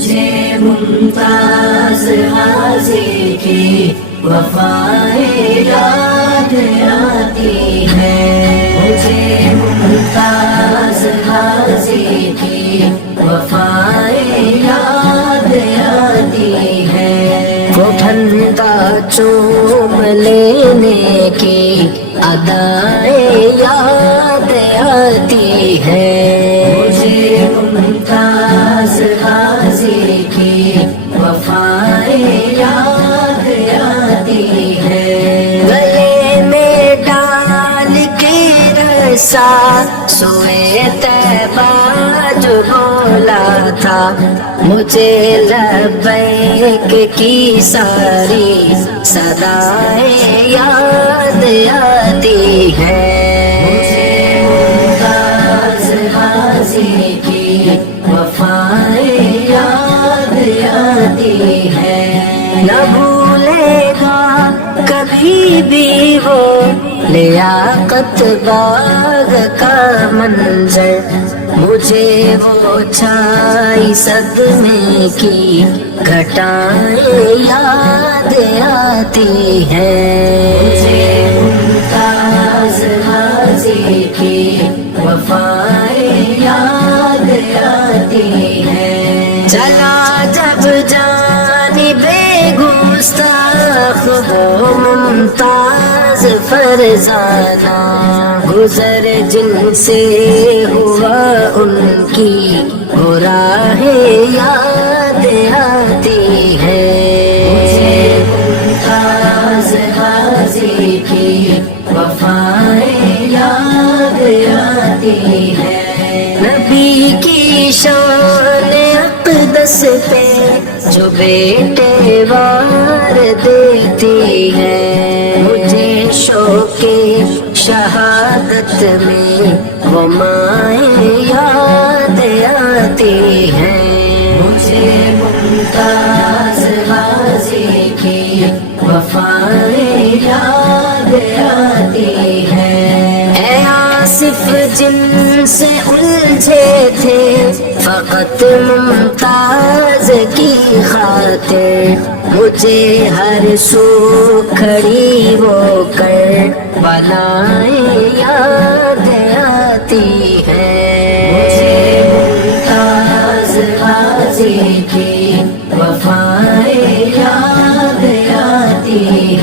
مجھے ممتاز غازی کی وفائیں یاد آتی ہیں، مجھے ممتاز غازی کی وفائیں یاد آتی ہیں۔ وہ پھندہ چوم لینے کی ادائیں یاد آتی ہیں، مجھے ممتاز غازی کی وفائیں یاد آتی ہیں۔ گلے میں ڈال کے رسا سوئے طیبہ جو بولا تھا، مجھے لبیک کی ساری صدائیں یاد آتی ہیں، مجھے ممتاز غازی کی وفائیں یاد آتی ہیں۔ نہ بھولے گا کبھی بھی وہ لیاقت باغ کا منظر، مجھے وہ چھائی صدمے کی گھٹائیں یاد آتی ہیں، مجھے ممتاز غازی کی وفائیں یاد آتی ہیں۔ چلا جب جانب گستاخ وہ ممتاز فرزانہ، گزر جن سے ہوا ان کی وہ راہیں یاد آتی ہیں، مجھے ممتاز غازی کی وفائیں یاد آتی ہیں۔ نبی کی شان اقدس پہ جو بیٹے وار دیتی ہے، مجھے شوق شہادت میں وہ مائیں یاد آتی ہیں، مجھے ممتاز غازی کی وفائیں یاد آتی ہیں۔ اے آصف جن سے الجھے تھے فقط ممتاز کی خاطر، مجھے ہر سو کھڑی وہ کر بلائیں یاد آتی ہیں، مجھے ممتاز غازی کی وفائیں یاد آتی